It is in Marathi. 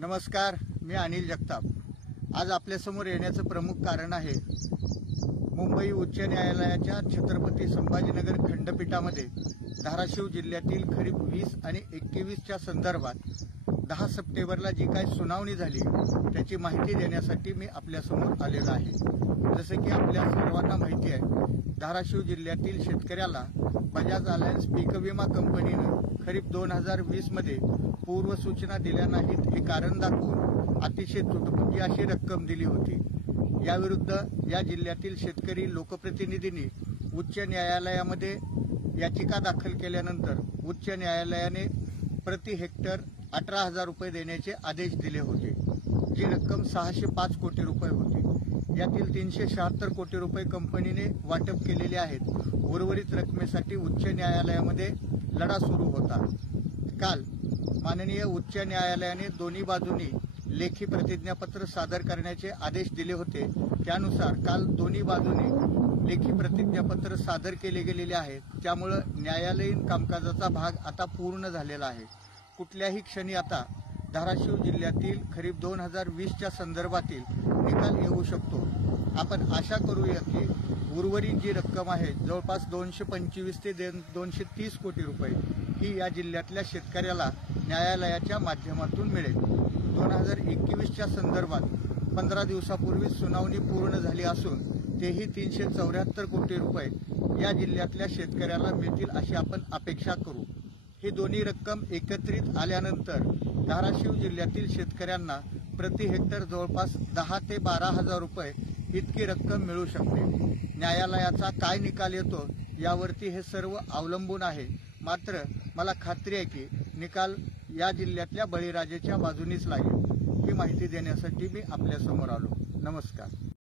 नमस्कार, मी अनिल जगताप। आज आपल्यासमोर येण्याचं प्रमुख कारण आहे मुंबई उच्च न्यायालयाच्या छत्रपती संभाजीनगर खंडपीठामध्ये धाराशिव जिल्ह्यातील खरीप 20 आणि 21च्या संदर्भात 10 सप्टेंबरला जी काही सुनावणी झाली त्याची माहिती देण्यासाठी मी आपल्यासमोर आलेलो आहे। जसे की आपल्या सर्वांना माहिती आहे, धाराशिव जिल्ह्यातील शेतकऱ्याला बजाज अलायन्स पीक विमा कंपनीने खरीप 2020 मध्ये पूर्व सूचना दिल्या नाहीत हे कारण दाखवून अतिशय तुटपुंजी अशी रक्कम दिली होती। याविरुद्ध या जिल्ह्यातील शेतकरी लोकप्रतिनिधींनी उच्च न्यायालयामध्ये याचिका दाखल केल्यानंतर उच्च न्यायालयाने प्रति हेक्टर 18,000 रुपये देण्याचे आदेश दिले होते। जी रक्कम 605 कोटी रुपये होती। यातील 376 कोटी रुपये कंपनीने वाटप केलेले आहेत। उर्वरित रकमेसाठी उच्च न्यायालयामध्ये लढा सुरू होता। काल माननीय उच्च न्यायालयाने दोन्ही बाजूंनी लेखी प्रतिज्ञापत्र सादर करण्याचे आदेश दिले होते। त्यानुसार काल दोन्ही बाजूंनी लेखी प्रतिज्ञापत्र सादर केले गेलेले आहे। त्यामुळे न्यायालयीन कामकाजाचा भाग आता पूर्ण झालेला आहे। कुठल्याही क्षणी आता धाराशिव जिल्ह्यातील खरीप 2020च्या संदर्भातील निकाल येऊ शकतो। आपण आशा करूया की उर्वरित जी रक्कम आहे जवळपास 225 ते 230 कोटी रुपये ही या जिल्ह्यातल्या शेतकऱ्याला न्यायालयाच्या माध्यमातून मिळेल। 2021च्या संदर्भात 15 दिवसापूर्वी सुनावणी पूर्ण झाली असून तेही 374 कोटी रुपये या जिल्ह्यातल्या शेतकऱ्याला मिळतील अशी आपण अपेक्षा करू। ही दोन्ही रक्कम एकत्रित आल्यानंतर धाराशिव जिल्ह्यातील शेतकऱ्यांना प्रति हेक्टर जवळपास 10 ते 12,000 रुपये इतकी रक्कम मिळू शकते। न्यायालयाचा काय निकाल येतो यावरती हे सर्व अवलंबून आहे। मात्र मला खात्री आहे की निकाल या जिल्ह्यातल्या बळीराजाच्या बाजूनीच लागेल। ही माहिती देण्यासाठी मी आपल्यासमोर आलो। नमस्कार।